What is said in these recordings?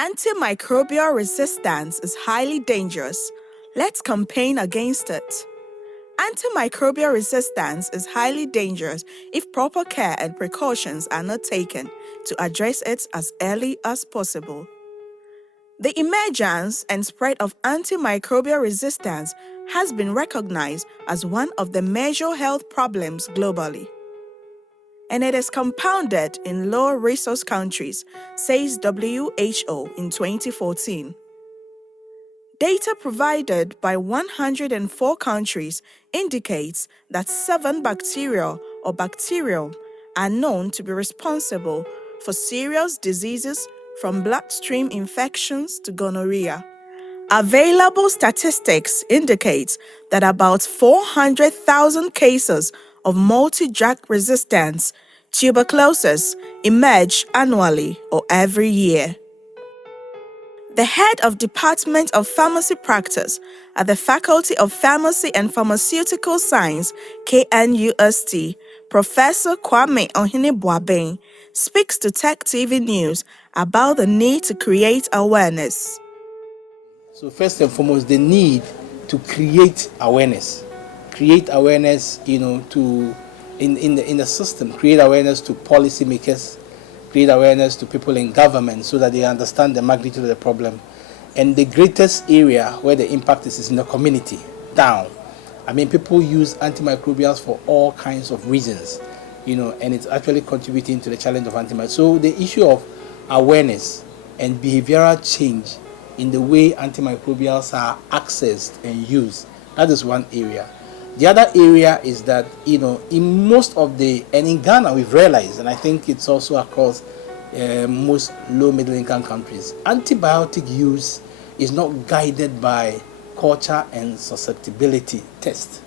Antimicrobial resistance is highly dangerous. Let's campaign against it. Antimicrobial resistance is highly dangerous if proper care and precautions are not taken to address it as early as possible. The emergence and spread of antimicrobial resistance has been recognized as one of the major health problems globally. And it is compounded in low-resource countries, says WHO in 2014. Data provided by 104 countries indicates that 7 bacteria or bacterium are known to be responsible for serious diseases from bloodstream infections to gonorrhea. Available statistics indicate that about 400,000 cases of multi-drug resistance tuberculosis emerge annually or every year. The head of Department of Pharmacy Practice at the Faculty of Pharmacy and Pharmaceutical Science, KNUST, Professor Kwame Ohene-Boabeng, speaks to Tech TV News about the need to create awareness. So first and foremost, the need to create awareness. Create awareness, to in the system, create awareness to policymakers, create awareness to people in government so that they understand the magnitude of the problem. And the greatest area where the impact is in the community, down. I mean, people use antimicrobials for all kinds of reasons, and it's actually contributing to the challenge of antimicrobials. So the issue of awareness and behavioral change in the way antimicrobials are accessed and used, that is one area. The other area is that, in most of and in Ghana we've realized, and I think it's also across most low middle income countries, antibiotic use is not guided by culture and susceptibility test.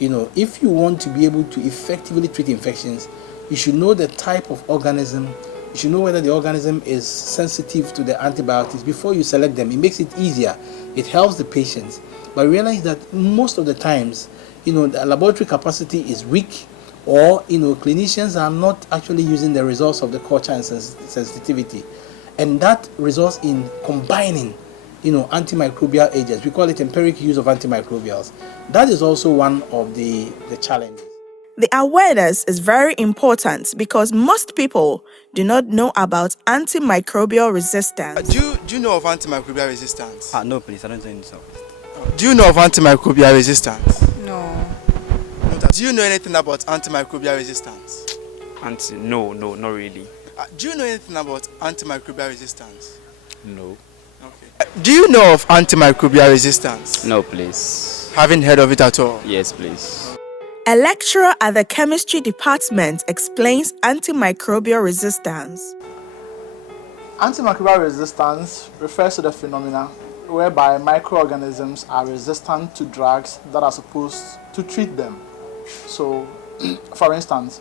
If you want to be able to effectively treat infections, you should know the type of organism. You should know whether the organism is sensitive to the antibiotics before you select them. It makes it easier. It helps the patients. But realize that most of the times, the laboratory capacity is weak, or, clinicians are not actually using the results of the culture and sensitivity. And that results in combining, antimicrobial agents. We call it empiric use of antimicrobials. That is also one of the challenges. The awareness is very important because most people do not know about antimicrobial resistance. Do you know of antimicrobial resistance? No, please, I don't think so. Do you know of antimicrobial resistance? No. Do you know anything about antimicrobial resistance? No, not really. Do you know anything about antimicrobial resistance? No. Okay. Do you know of antimicrobial resistance? No, please. Haven't heard of it at all? Yes, please. A lecturer at the chemistry department explains antimicrobial resistance. Antimicrobial resistance refers to the phenomena whereby microorganisms are resistant to drugs that are supposed to treat them. So, for instance,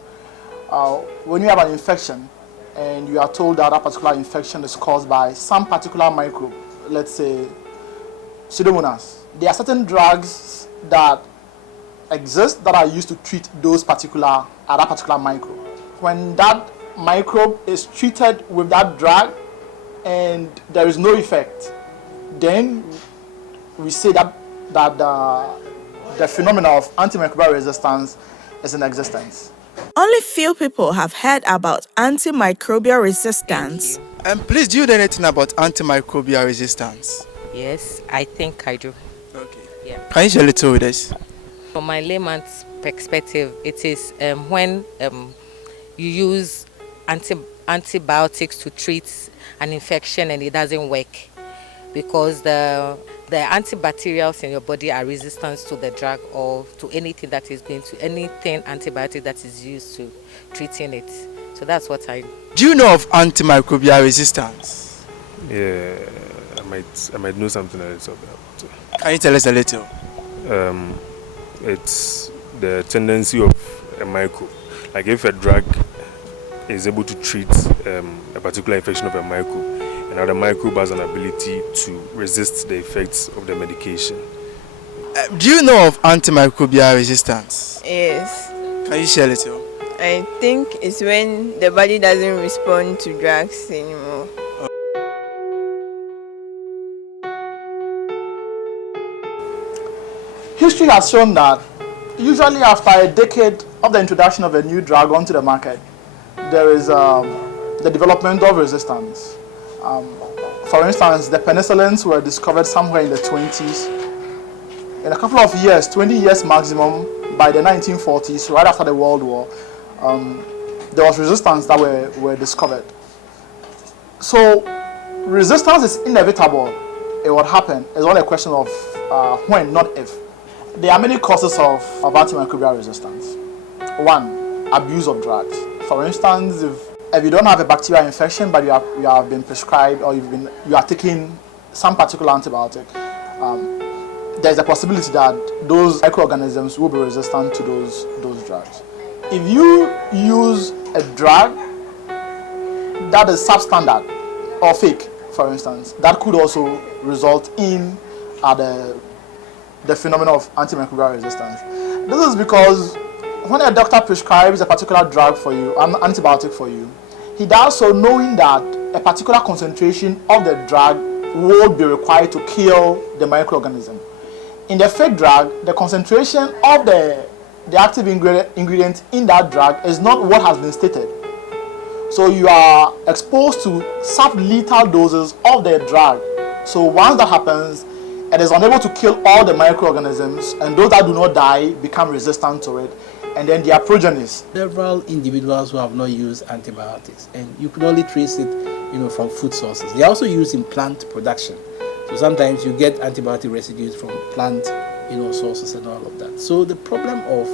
when you have an infection and you are told that particular infection is caused by some particular microbe, let's say Pseudomonas, there are certain drugs that exist that are used to treat that particular microbe. When that microbe is treated with that drug and there is no effect, then we say that the phenomenon of antimicrobial resistance is in existence. Only few people have heard about antimicrobial resistance. And please, do you know anything about antimicrobial resistance? Yes, I think I do. Okay. Yeah. Can you share a little with us? From my layman's perspective, it is when you use antibiotics to treat an infection and it doesn't work because the antibacterials in your body are resistant to the drug or to anything antibiotic that is used to treating it. So that's what I. Do you know of antimicrobial resistance? Yeah, I might know something a little about it. Can you tell us a little? It's the tendency of a microbe. Like if a drug is able to treat a particular infection of a microbe, and the microbe has an ability to resist the effects of the medication. Do you know of antimicrobial resistance? Yes. Can you share a little? I think it's when the body doesn't respond to drugs anymore. History has shown that usually after a decade of the introduction of a new drug onto the market, there is the development of resistance. For instance, the penicillins were discovered somewhere in the 20s. In a couple of years, 20 years maximum, by the 1940s, right after the World War, there was resistance that were discovered. So resistance is inevitable. It would happen. It's only a question of when, not if. There are many causes of antimicrobial resistance. One, abuse of drugs. For instance, if you don't have a bacterial infection but you have been prescribed or you are taking some particular antibiotic, there's a possibility that those microorganisms will be resistant to those drugs. If you use a drug that is substandard or fake, for instance, that could also result in the phenomenon of antimicrobial resistance. This is because when a doctor prescribes a particular drug for you, an antibiotic for you, he does so knowing that a particular concentration of the drug will be required to kill the microorganism. In the fake drug, the concentration of the active ingredient in that drug is not what has been stated. So you are exposed to sublethal doses of the drug. So once that happens, it is unable to kill all the microorganisms, and those that do not die become resistant to it, and then their progenies. Several individuals who have not used antibiotics, and you could only trace it, from food sources. They are also used in plant production. So sometimes you get antibiotic residues from plant, sources and all of that. So the problem of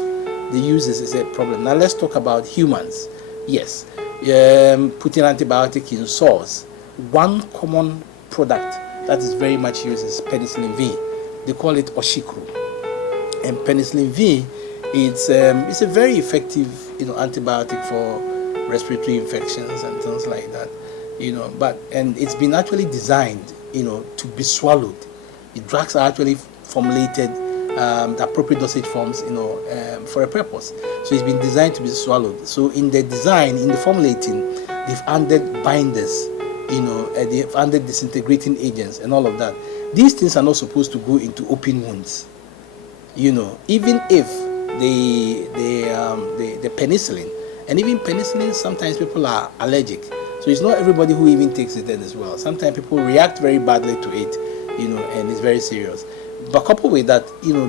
the uses is a problem. Now let's talk about humans. Yes, putting antibiotic in sores. One common product that is very much used is penicillin V. They call it Oshikru. And penicillin V, it's a very effective, antibiotic for respiratory infections and things like that. And it's been actually designed, to be swallowed. The drugs are actually formulated, the appropriate dosage forms, for a purpose. So it's been designed to be swallowed. So in the design, in the formulating, they've added binders, they've added disintegrating agents and all of that. These things are not supposed to go into open wounds. Even if the penicillin, and even penicillin, sometimes people are allergic. So it's not everybody who even takes it then as well. Sometimes people react very badly to it, and it's very serious. But coupled with that,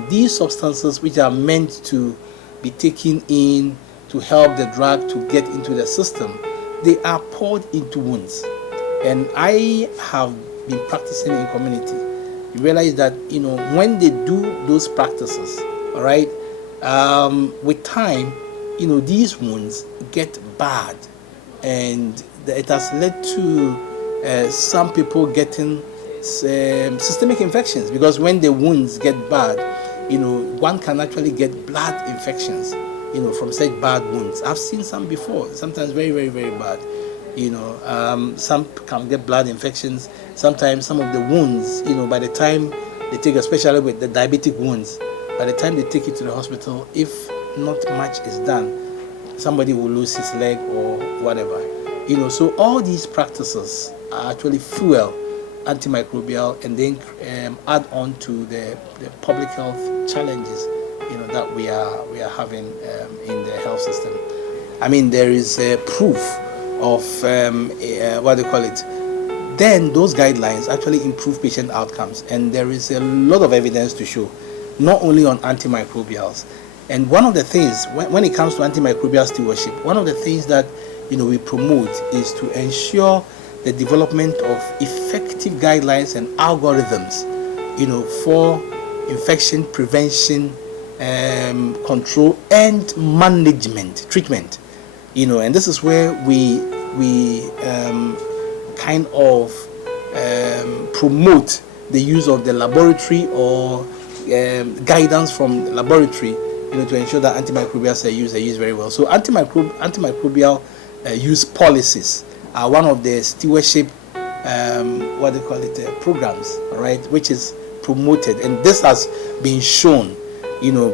these substances which are meant to be taken in to help the drug to get into the system, they are poured into wounds. And I have been practicing in community. You realize that, when they do those practices, all right, with time, these wounds get bad, and it has led to some people getting systemic infections, because when the wounds get bad, one can actually get blood infections, from such bad wounds. I've seen some before, sometimes very, very, very bad. Some can get blood infections. Sometimes some of the wounds, by the time they take, especially with the diabetic wounds, by the time they take it to the hospital, if not much is done, somebody will lose his leg or whatever. So all these practices are actually fuel antimicrobial, and then add on to the public health challenges, that we are having in the health system. I mean, there is proof of what they call it. Then those guidelines actually improve patient outcomes, and there is a lot of evidence to show, not only on antimicrobials. And one of the things, when it comes to antimicrobial stewardship, one of the things that we promote is to ensure the development of effective guidelines and algorithms, for infection prevention, control and management, treatment, and this is where we kind of promote the use of the laboratory or guidance from the laboratory, to ensure that antimicrobials are used very well. So antimicrobial use policies are one of the stewardship, programs, right, which is promoted, and this has been shown,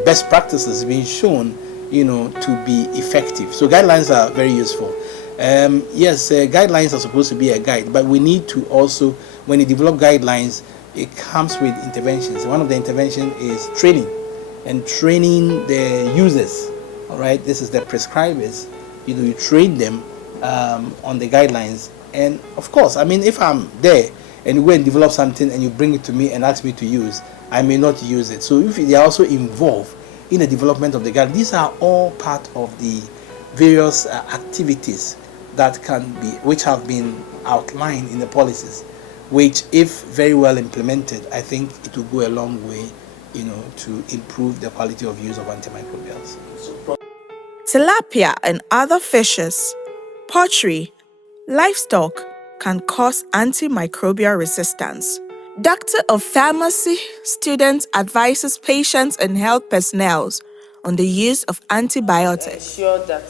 best practices being shown, to be effective. So guidelines are very useful. Yes, guidelines are supposed to be a guide, but we need to also, when you develop guidelines, it comes with interventions. One of the interventions is training. and training the users. All right, this is the prescribers. You train them on the guidelines. And of course, I mean, if I'm there and you go and develop something and you bring it to me and ask me to use, I may not use it. So if they are also involved in the development of the guidelines, these are all part of the various activities that which have been outlined in the policies, which, if very well implemented, I think it will go a long way, to improve the quality of use of antimicrobials. Tilapia and other fishes, poultry, livestock can cause antimicrobial resistance. Doctor of Pharmacy student advises patients and health personnel on the use of antibiotics. Ensure that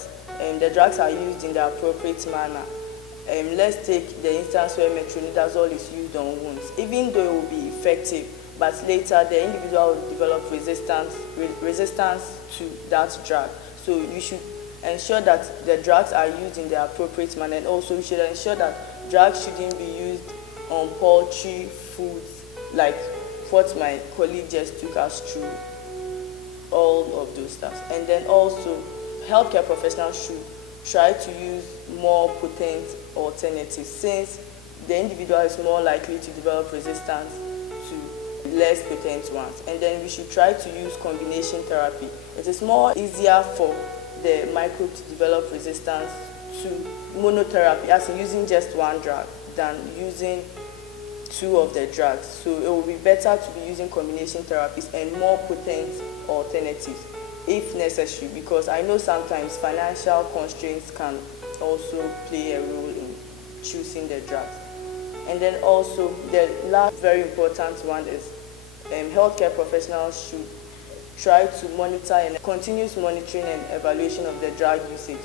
the drugs are used in the appropriate manner. Let's take the instance where metronidazole is used on wounds. Even though it will be effective, but later the individual will develop resistance to that drug. So you should ensure that the drugs are used in the appropriate manner, and also you should ensure that drugs shouldn't be used on poultry foods, like what my colleague just took us through, all of those stuff. And then also, healthcare professionals should try to use more potent alternatives, since the individual is more likely to develop resistance to less potent ones. And then we should try to use combination therapy. It is more easier for the microbe to develop resistance to monotherapy, as in using just one drug, than using two of the drugs. So it will be better to be using combination therapies and more potent alternatives if necessary, because I know sometimes financial constraints can also play a role in choosing the drugs. And then also the last very important one is healthcare professionals should try to monitor and continuous monitoring and evaluation of the drug usage.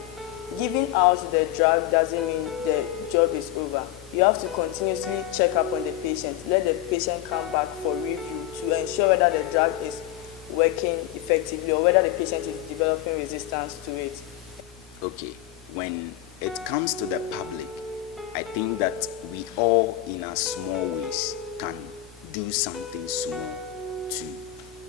Giving out the drug doesn't mean the job is over. You have to continuously check up on the patient. Let the patient come back for review to ensure whether the drug is working effectively or whether the patient is developing resistance to it. Okay, when it comes to the public, I think that we all, in our small ways, can do something small to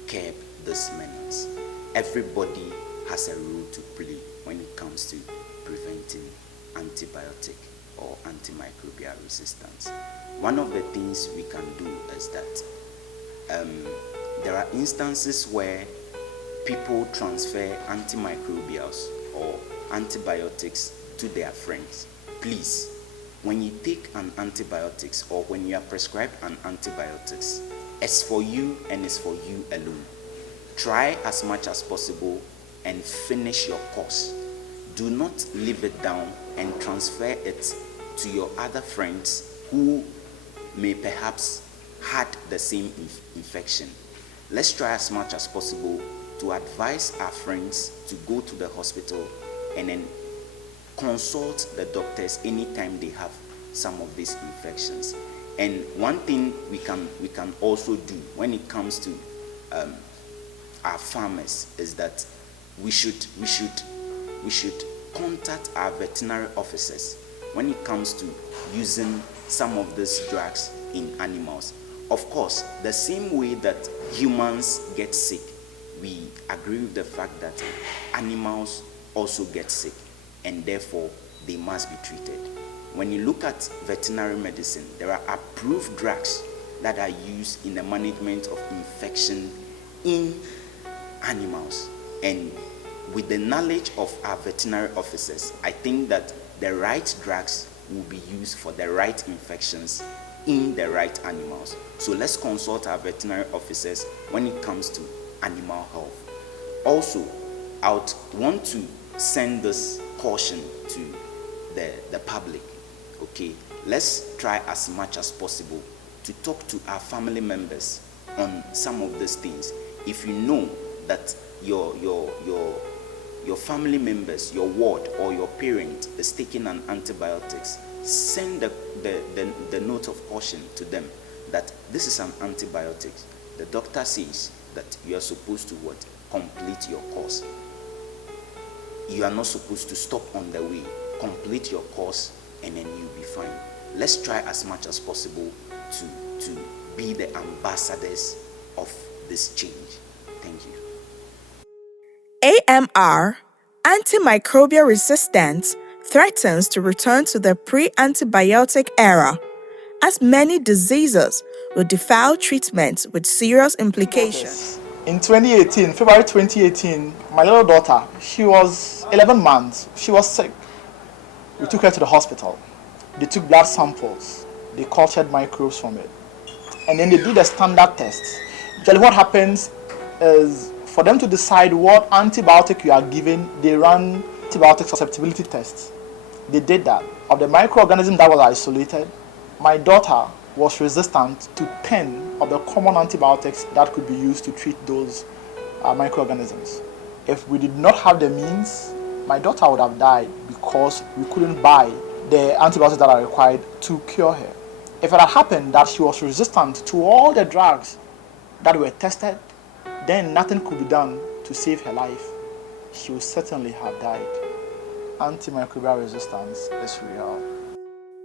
curb this menace. Everybody has a role to play when it comes to preventing antibiotic or antimicrobial resistance. One of the things we can do is that there are instances where people transfer antimicrobials or antibiotics to their friends. Please, when you take an antibiotics or when you are prescribed an antibiotics, it's for you and it's for you alone. Try as much as possible and finish your course. Do not leave it down and transfer it to your other friends who may perhaps had the same infection. Let's try as much as possible to advise our friends to go to the hospital and then consult the doctors anytime they have some of these infections. And one thing we can also do when it comes to our farmers is that we should contact our veterinary officers when it comes to using some of these drugs in animals. Of course, the same way that humans get sick, we agree with the fact that animals also get sick, and therefore they must be treated. When you look at veterinary medicine, there are approved drugs that are used in the management of infection in animals. And with the knowledge of our veterinary officers, I think that the right drugs will be used for the right infections in the right animals. So let's consult our veterinary officers when it comes to animal health. Also, I would want to send this caution to the public. Okay, let's try as much as possible to talk to our family members on some of these things. If you know that your family members, your ward or your parent is taking an antibiotics, send the note of caution to them that this is an antibiotic. The doctor says that you are supposed to what? Complete your course. You are not supposed to stop on the way. Complete your course and then you'll be fine. Let's try as much as possible to be the ambassadors of this change. Thank you. AMR, antimicrobial resistance, threatens to return to the pre-antibiotic era, as many diseases will defy treatment with serious implications. In 2018, February 2018, my little daughter, she was 11 months, she was sick. We took her to the hospital. They took blood samples, they cultured microbes from it, and then they did a standard test. Usually what happens is, for them to decide what antibiotic you are given, they run antibiotic susceptibility tests. They did that. Of the microorganism that was isolated, my daughter was resistant to 10 of the common antibiotics that could be used to treat those microorganisms. If we did not have the means, my daughter would have died because we couldn't buy the antibiotics that are required to cure her. If it had happened that she was resistant to all the drugs that were tested, then nothing could be done to save her life. She would certainly have died. Antimicrobial resistance is real.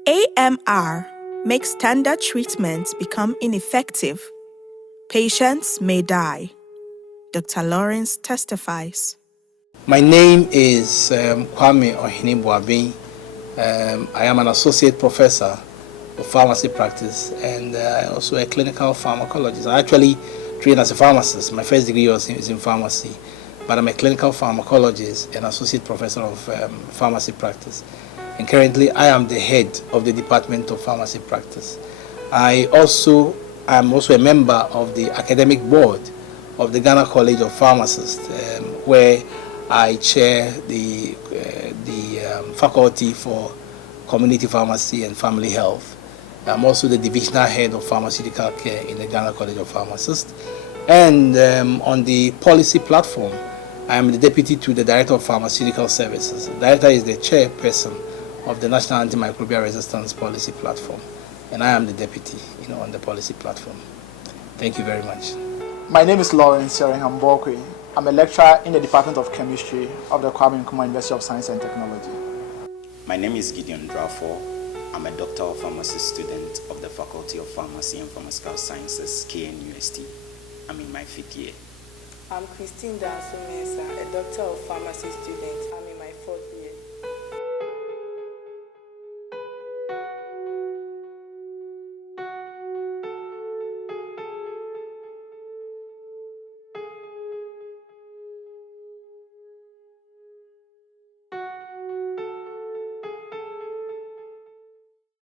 AMR makes standard treatments become ineffective. Patients may die. Dr. Lawrence testifies. My name is Kwame Ohinibuabi. I am an associate professor of pharmacy practice and also a clinical pharmacologist. I actually trained as a pharmacist. My first degree was in pharmacy, but I'm a clinical pharmacologist and associate professor of pharmacy practice. And currently I am the head of the Department of Pharmacy Practice. I am also a member of the academic board of the Ghana College of Pharmacists, where I chair the faculty for community pharmacy and family health. I'm also the divisional head of pharmaceutical care in the Ghana College of Pharmacists. And on the policy platform, I am the deputy to the Director of Pharmaceutical Services. The director is the chairperson of the National Antimicrobial Resistance Policy Platform. And I am the deputy, on the policy platform. Thank you very much. My name is Lawrence Bokwe. I'm a lecturer in the Department of Chemistry of the Kwame Nkrumah University of Science and Technology. My name is Gideon Drafo. I'm a Doctor of Pharmacy student of the Faculty of Pharmacy and Pharmaceutical Sciences, KNUST. I'm in my 5th year. I'm Christine Danso Mensah, a Doctor of Pharmacy student. I'm